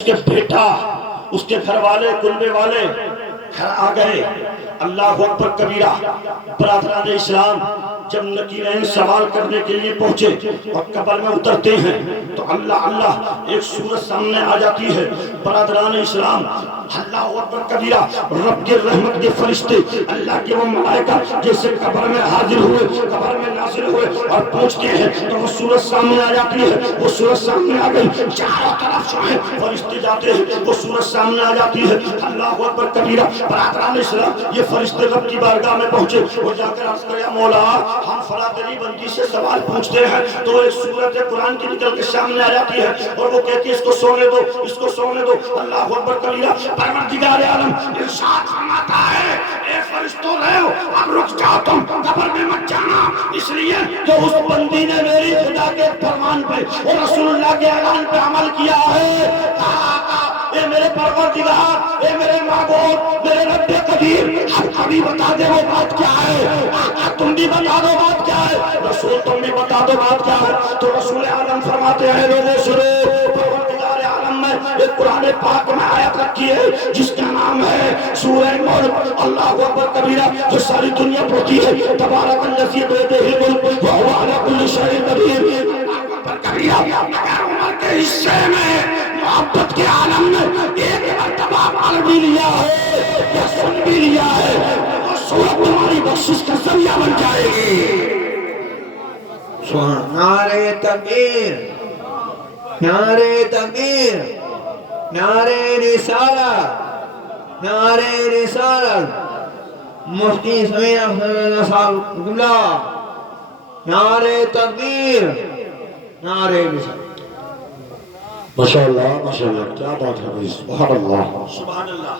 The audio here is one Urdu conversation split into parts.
اس کے بیٹا، اس کے گھر والے، کنبے والے گھر آ گئے۔ اللہ اکبر کبیرہ۔ برادران اسلام جب نکیرین سوال کرنے کے لیے پہنچے اور قبر میں اترتے ہیں تو اللہ اللہ ایک صورت سامنے آ جاتی ہے۔ برادران اسلام، اللہ اکبر کبیرہ، رب کے رحمت کے فرشتے، اللہ کے وہ ملائکہ جیسے قبر میں حاضر ہوئے، قبر میں نازل ہوئے اور پوچھتے ہیں تو وہ صورت سامنے آ جاتی ہے۔ وہ صورت سامنے آ گئی، چاروں طرف جو ہے فرشتے جاتے ہیں، وہ صورت سامنے آ جاتی ہے۔ اللہ اکبر کبیرہ۔ برادران اسلام، یہ فرشتے رب کی بارگاہ میں پہنچے اور جا کر عرض کرے مولا ہم فلاں تیری بندی سے سوال پوچھتے ہیں تو ایک سورت قرآن کی نکل کے سامنے آ جاتی ہے اور وہ کہتی ہے اس کو سونے دو، اس کو سونے دو۔ اللہ اکبر کبیرہ۔ پروردگار عالم ارشاد فرماتا ہے اے فرشتوں رہو اب رک جاؤ، تم قبر میں مت جانا، اس لیے کہ اس بندی نے میری خدا کے فرمان پہ اور رسول اللہ کے اعلان پہ عمل کیا ہے۔ اے میرے پروردگار، اے میرے معبود، میرے رب قدیر، ابھی بتا دے وہ بات کیا ہے، تم بھی بتا دو بات کیا ہے، رسول تم بھی بتا دو بات کیا ہے۔ تو رسول عالم فرماتے ہیں لوگوں سنو، پروردگار عالم میں ایک قرآن پاک میں آیت رکھی ہے جس کا نام ہے سورہ ملک۔ اللہ اکبر کبیرہ، جو ساری دنیا پڑھتی ہے تبارک الذی بیدہ الملک وہو علی کل شیء قدیر۔ اللہ اکبر کبیرہ۔ اگر عمر کے حصے میں محبت کے عالم میں ایک مرتبہ پڑھ بھی لیا ہے یا سن بھی لیا ہے وہ سورت تمہاری بخشش کا ذریعہ بن جائے گی۔ نعرہ تکبیر، نعرہ تکبیر، نعرہ رسالت، نعرہ رسالت، مفتی سمیع احمد صاحب قبلہ، نعرہ تکبیر، نعرہ رسالت۔ ماشاءاللہ ماشاءاللہ، کیا بات ہے بھائی، سبحان اللہ سبحان اللہ۔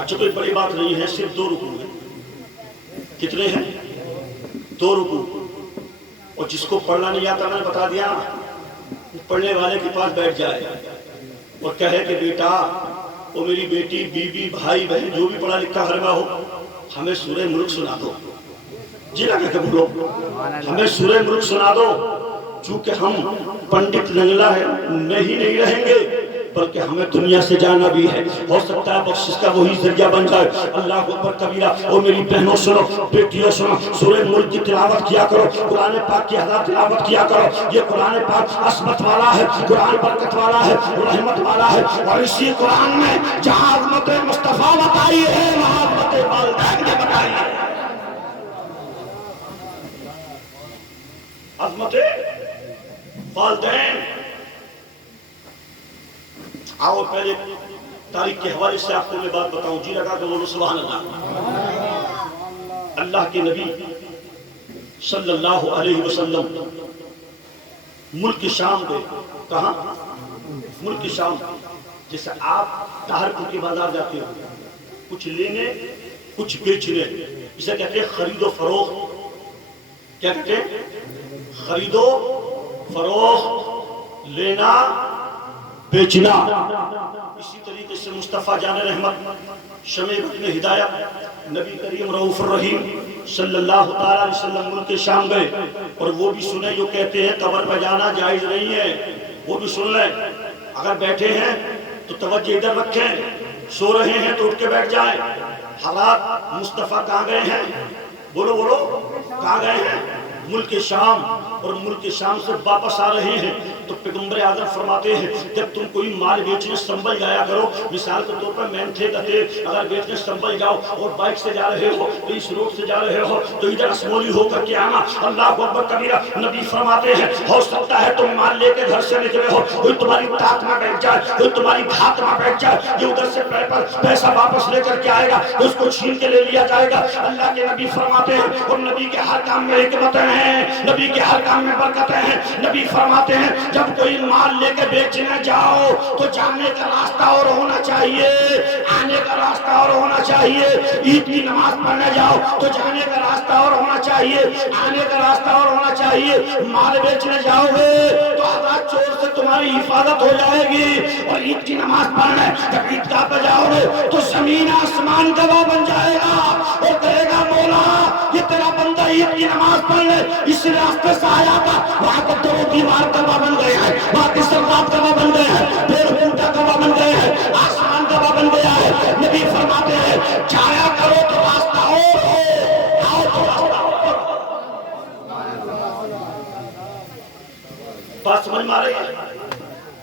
اچھا کوئی بڑی بات نہیں ہے، صرف 2 رکوع ہیں۔ کتنے ہیں؟ 2 رکوع۔ اور جس کو پڑھنا نہیں آتا میں نے بتا دیا، پڑھنے والے کے پاس بیٹھ جائے اور کہے کہ بیٹا، وہ میری بیٹی، بیوی، بھائی، بہن جو بھی پڑھا لکھا گھر میں ہو، ہمیں سورہ ملک سنا دو۔ جی لگا کہ بولو ہمیں سورہ ملک سنا دو، چونکہ ہم پنڈت لنگلا ہے نہیں رہیں گے بلکہ ہمیں دنیا سے جانا بھی ہے، ہو سکتا ہے بخشش کا وہی ذریعہ بن جائے۔ اللہ اکبر کبیرہ۔ اور میری بہنوں سنو، بیٹیوں سنو، سورہ ملک کی تلاوت کیا کرو، قرآن پاک کی ہزار تلاوت کیا کرو۔ یہ قرآن پاک عصمت والا ہے، قرآن برکت والا ہے، رحمت والا ہے، اور اسی قرآن میں جہاں عظمت مصطفیٰ بتائی ہے وہاں عظمت والدین نے بتائی ہے۔ عظمت والدین۔ آؤ پہلے تاریخ کے حوالے سے آپ کو میں بات بتاؤں۔ جی لگا کہ بولو سبحان اللہ۔ اللہ کے نبی صلی اللہ علیہ وسلم ملک شام گئے۔ کہاں؟ ملک شام۔ جیسے آپ طاہرپور کے بازار جاتے ہو، کچھ لینے کچھ بیچنے، اسے کہتے ہیں خرید و فروخت۔ کیا کہتے ہیں؟ خرید و فروخت، لینا بیچنا۔ اسی طریقے سے مصطفیٰ جان رحمت، شمع رکن ہدایت، نبی کریم رؤوف الرحیم صلی اللہ تعالیٰ علیہ وسلم ملک شام گئے، اور وہ بھی سنے جو کہتے ہیں قبر پہ جانا جائز نہیں ہے، وہ بھی سن لیں۔ اگر بیٹھے ہیں تو توجہ ادھر رکھیں، سو رہے ہیں تو اٹھ کے بیٹھ جائیں۔ حالات مصطفیٰ کہاں گئے ہیں؟ بولو بولو، کہاں گئے ہیں؟ ملک شام، اور ملک شام سے واپس آ رہے ہیں تو پیغمبر اعظم فرماتے ہیں جب تم کوئی مال بیچنے سنبھل جایا کرو، مثال کے طور پر مین تھے گتے اگر بیچنے سنبھل جاؤ اور بائک سے جا رہے ہو تو اس روڈ سے جا رہے ہو تو ادھر اسمولی ہو کر کے آنا۔ اللہ اکبر کبیرہ۔ نبی فرماتے ہیں ہو سکتا ہے تم مال لے کے گھر سے نکلے ہو، کوئی تمہاری تاک میں بیٹھ جائے، کوئی تمہاری گھات میں بیٹھ جائے، یہ ادھر سے پیسہ واپس لے کر کے آئے گا تو اس کو چھین کے لے لیا جائے گا۔ اللہ کے نبی فرماتے ہیں، اور نبی کے ہر کام میں حکمتیں ہیں، نبی کے ہر کام میں برکتیں ہیں۔ نبی فرماتے ہیں جب کوئی مال لے کے بیچنے جاؤ تو جانے کا راستہ اور ہونا چاہیے، آنے کا راستہ اور ہونا چاہیے۔ عید کی نماز پڑھنے جاؤ تو جانے کا راستہ اور ہونا چاہیے، آنے کا راستہ اور ہونا چاہیے۔ مال بیچنے جاؤ گے تو آزاد چور سے تمہاری حفاظت ہو جائے گی، اور عید کی نماز پڑھنے جب عیدگاہ پہ جاؤ گے تو زمین آسمان گواہ بن جائے گا اور کہے گا مولا یہ تیرا بندہ عید کی نماز پڑھنے اس راستے سے آیا تھا، وہاں پر تو وہ دیوار گواہ بن گیا ہے، وہاں کی سرحد گواہ بن گیا ہے، پیڑ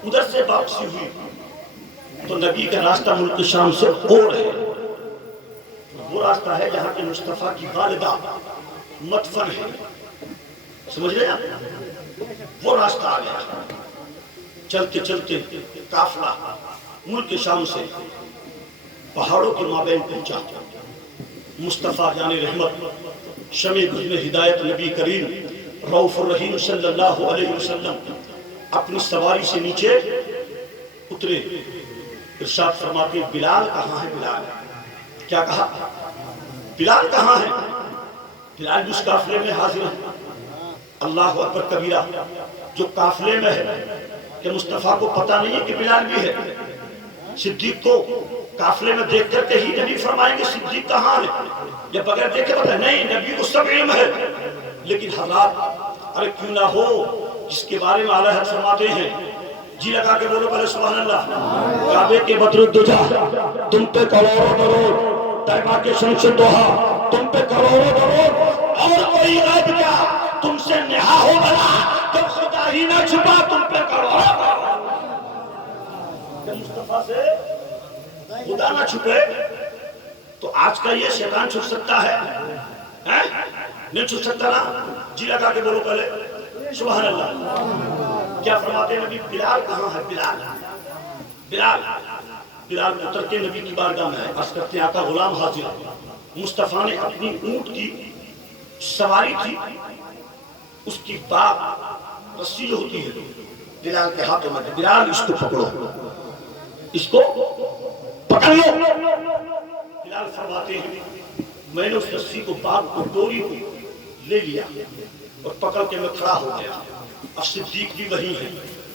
ادھر سے واپسی ہوئی تو نبی کا راستہ ملک شام سے اور ہے، وہ راستہ ہے جہاں کے مصطفیٰ کی والدہ مدفن ہے، سمجھ رہے آپ؟ وہ راستہ آ گیا، چلتے چلتے قافلہ ملک شام سے پہاڑوں کے مابین پہنچا، مصطفیٰ جان رحمت شمع گزم ہدایت نبی کریم رؤوف الرحیم صلی اللہ علیہ وسلم اپنی سواری سے نیچے اترے، ارشاد فرماتے بلال کہاں ہے؟ بلال کیا کہا؟ بلال کہاں ہے؟ بلال بھی اس قافلے میں حاضر ہے۔ اللہ اکبر کبیرہ، جو قافلے میں ہے کہ مصطفیٰ کو پتہ نہیں ہے کہ بلال بھی ہے، صدیق کو قافلے میں دیکھ کر کے ہی نبی فرمائیں گے صدیق کہاں ہے، یا بغیر دیکھے پتہ نہیں، نبی کو سب علم ہے، لیکن حضرات ارے کیوں نہ ہو جس کے بارے میں اعلیٰ حضرت فرماتے ہیں، جی لگا کے بولو پہلے سبحان اللہ، کعبے کے بدر الدجا تم پہ کروڑوں درود، طیبہ کے شمس دوحا تم پہ کروڑوں درود، اور کوئی غیب کیا تم سے نہا ہو بلا، جب خدا ہی نہ چھپا تم پہ کروڑوں درود۔ جب مصطفیٰ سے خدا نہ چھپے تو آج کا یہ شیطان چھپ سکتا ہے؟ نہیں چھپ سکتا نا؟ جی لگا کے بولو پہلے سبحان اللہ۔ کیا فرماتے ہیں نبی؟ بلال کہاں ہے؟ بلال بلال بلال اتر کے نبی کی بارگاہ میں ہے، عرض کرتے ہیں آقا غلام حاضر ہے۔ مصطفیٰ نے اپنی اونٹ کی سواری تھی، اس کی باغ رسی جو ہوتی ہے بلال کے ہاتھوں میں، بلال اس کو پکڑو، اس کو پکڑ لو۔ بلال فرماتے ہیں میں نے اس رسی کو، باغ کو، ڈوری کو لے لیا اور پکڑ کے میں کھڑا ہو گیا۔ اب صدیق بھی وہی ہیں،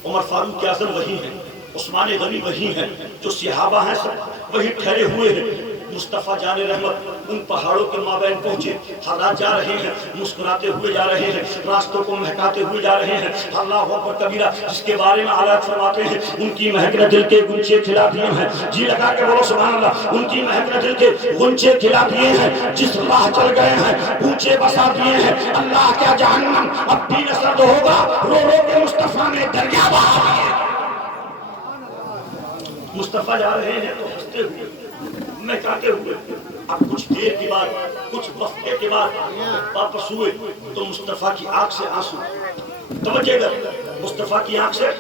عمر فاروق اعظم وہی ہیں، عثمان غنی وہی ہیں، جو صحابہ ہیں سب وہی ٹھہرے ہوئے ہیں۔ مصطفیٰ جان رحمت ان پہاڑوں کے مابین پہنچے، حالات جا رہے ہیں، مسکراتے ہوئے جا رہے ہیں، راستوں کو مہکاتے ہوئے جا رہے ہیں۔ اللہ اکبر کبیرہ، جس کے بارے میں اعلیٰ فرماتے ہیں ان کی مہک نے دل کے گنچے کھلا دیے ہیں۔ جی لگا کے بولو سبحان اللہ، ان کی مہک نے دل کے گنچے کھلا دیے ہیں، جس راہ چل گئے ہیں اونچے بسا دیے ہیں۔ اللہ کیا جہنم اب بھی نہ سرد ہوگا، رو رو کے مصطفیٰ نے دریا بہا دیے۔ مصطفیٰ جا رہے ہیں تو ہنستے ہوئے، مہکاتے ہوئے، اب کچھ دیر کے بعد، کچھ وقفے کے بعد واپس ہوئے تو مصطفیٰ کی آنکھ سے آنسو، توجہ کر، مصطفیٰ کی آنکھ سے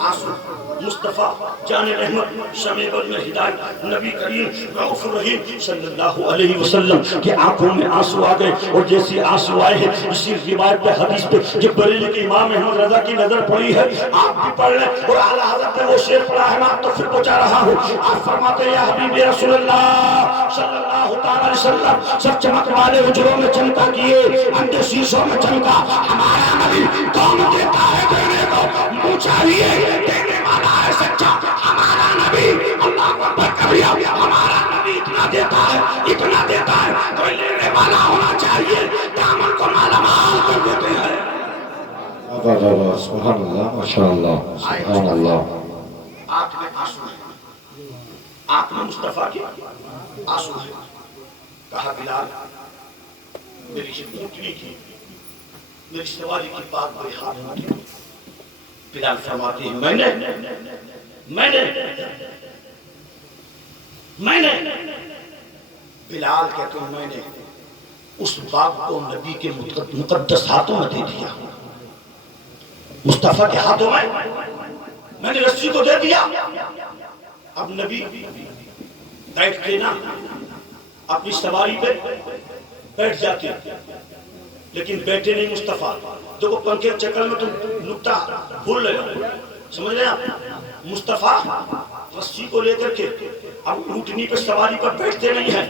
آنسو، مصطفیٰ جان رحمت شمع بدر ہدایت نبی کریم رؤوف الرحیم صلی اللہ علیہ وسلم کی آنکھوں میں آنسو آ گئے، اور جیسے آنسو آئے ہیں اسی روایت پہ حدیث پہ جو بریلی کے امام احمد رضا کی نظر پڑی ہے، آپ بھی پڑھ لیں، اور اعلیٰ حضرت نے وہ شعر پڑھا ہے، میں آپ تک پھر پہنچا رہا ہوں۔ آپ فرماتے ہیں یا حبیب رسول اللہ صلی اللہ تعالی علیہ وسلم، سب چمک والے حجروں میں چمکا کیے، اندھے شیشوں میں چمکا، ہمارا نبی کون دیتا ہے دینے کو، منہ چاہیے دینے والا ہے سچا ہمارا نبی۔ اللہ اکبر کبیرہ، ہمارا نبی اتنا دیتا ہے، اتنا دیتا ہے، کوئی لینے والا ہونا چاہیے، دامن کو مالا مال کر دیتے ہیں۔ سبحان اللہ، ماشاءاللہ، سبحان اللہ۔ آنکھ میں آنسو ہے، آنکھ میں مصطفیٰ کی آنسو ہے۔ کہا بلال میری اونٹنی کی، میری سواری کی بات میرے ہاتھ میں تھی۔ بلال فرماتے ہیں میں نے بلال کہتے ہیں میں نے اس باغ کو نبی کے مقدس ہاتھوں میں دے دیا، مصطفیٰ کے ہاتھوں میں نے رسی کو دے دیا۔ اب نبی بیٹھ کے نا اپنی سواری پہ بیٹھ جاتے، لیکن بیٹھے نہیں مصطفیٰ۔ دیکھو پنکھے چکر میں تم نکتہ بھول رہے ہو، سمجھ رہے آپ؟ مصطفیٰ رسی کو لے کر کے اب اونٹنی پہ سواری پر بیٹھتے نہیں ہیں،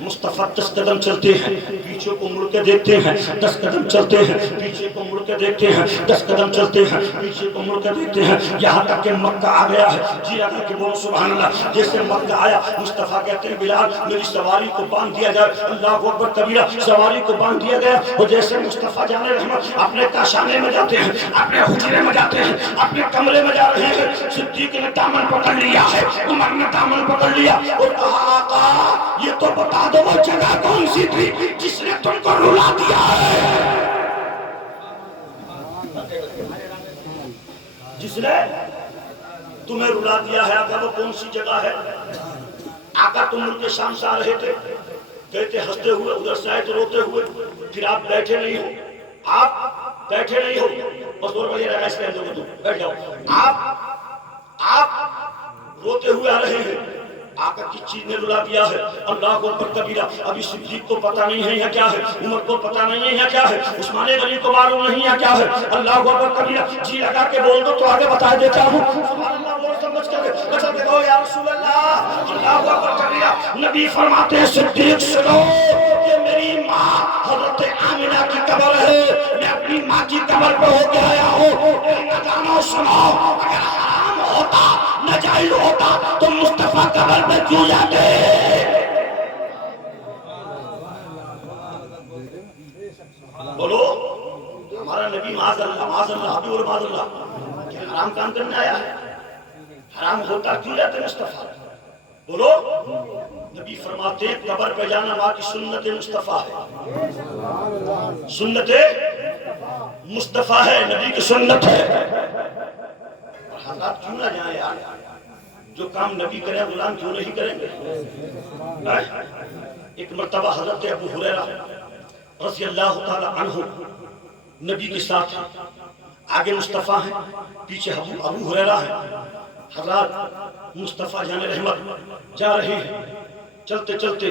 مصطفیٰ 10 قدم چلتے ہیں، پیچھے کو مڑ کے دیکھتے ہیں، 10 قدم چلتے ہیں، پیچھے کو مڑ کے دیکھتے ہیں، 10 قدم چلتے ہیں، پیچھے کو مڑ کے دیکھتے ہیں، یہاں تک کہ مکہ آ گیا ہے۔ جی اگر کہ بولو سبحان اللہ، جیسے مکہ آیا مصطفیٰ کہتے ہیں بلال میری سواری کو باندھ دیا جائے۔ اللہ اکبر کبیرہ، سواری کو باندھ دیا گیا، اور جیسے مصطفیٰ جان رحمت اپنے کاشانے میں جاتے ہیں، اپنے حجرے میں جاتے ہیں، اپنے کمرے میں جا رہے ہیں، صدیق نے دامن پکڑ لیا ہے، عمر نے دامن پکڑ لیا اور کہا آقا یہ تو بتا دو وہ جگہ کون سی تھی جس نے تم کو رلا دیا ہے، جس نے تمہیں رلا دیا ہے آقا وہ کون سی جگہ ہے؟ آقا تم ملک شام سے آ رہے تھے، گئے تھے ہنستے ہوئے، ادھر سے آئے تو روتے ہوئے، پھر آپ بیٹھے نہیں ہو، آپ بیٹھے نہیں ہو، بس اور بڑی رہا اس کے اندر تو بیٹھ جاؤ، آپ روتے ہوئے آ رہے ہیں، آقا کس چیز نے رلا دیا ہے؟ اللہ کو اکبر کبیرہ، ابھی صدیق کو پتہ نہیں ہے یہ کیا ہے، عمر کو پتہ نہیں ہے یہ کیا ہے، عثمان غنی کو معلوم نہیں ہے کیا ہے، اللہ کو اکبر کبیرہ، جی لگا کے بول دو تو آگے بتا دیتا ہوں، سبحان اللہ بول سمجھ کر بچا کے کہو یا رسول اللہ، اللہ کو اکبر کبیرہ، نبی فرماتے ہیں صدیق سنو کہ میری ماں حضرت آمنہ کی قبر ہے، میں اپنی ماں کی قبر پہ ہو کے آیا ہوں، نہ جانو سنو، اگر حرام ہوتا ناجائز ہوتا تو مصطفیٰ قبر پہ کیوں جاتے؟ بولو ہمارا نبی معاذ اللہ حبیب اور معاذ اللہ کیا حرام کام کرنے آیا ہے؟ حرام ہوتا کیوں جاتے مصطفیٰ؟ بولو نبی فرماتے ہیں قبر پہ جانا ماں کی سنت مصطفیٰ ہے، سنت مصطفیٰ ہے، نبی کی سنت ہے، اور حضرات کیوں نہ جائیں یار، جو کام نبی کرے غلام کیوں نہیں کریں گے؟ ایک مرتبہ حضرت ابو ہریرہ رضی اللہ تعالی عنہ نبی کے ساتھ آگے مصطفیٰ ہیں، پیچھے ابو ہریرہ ہیں، حضرات مصطفیٰ جان رحمت جا رہے ہیں، چلتے چلتے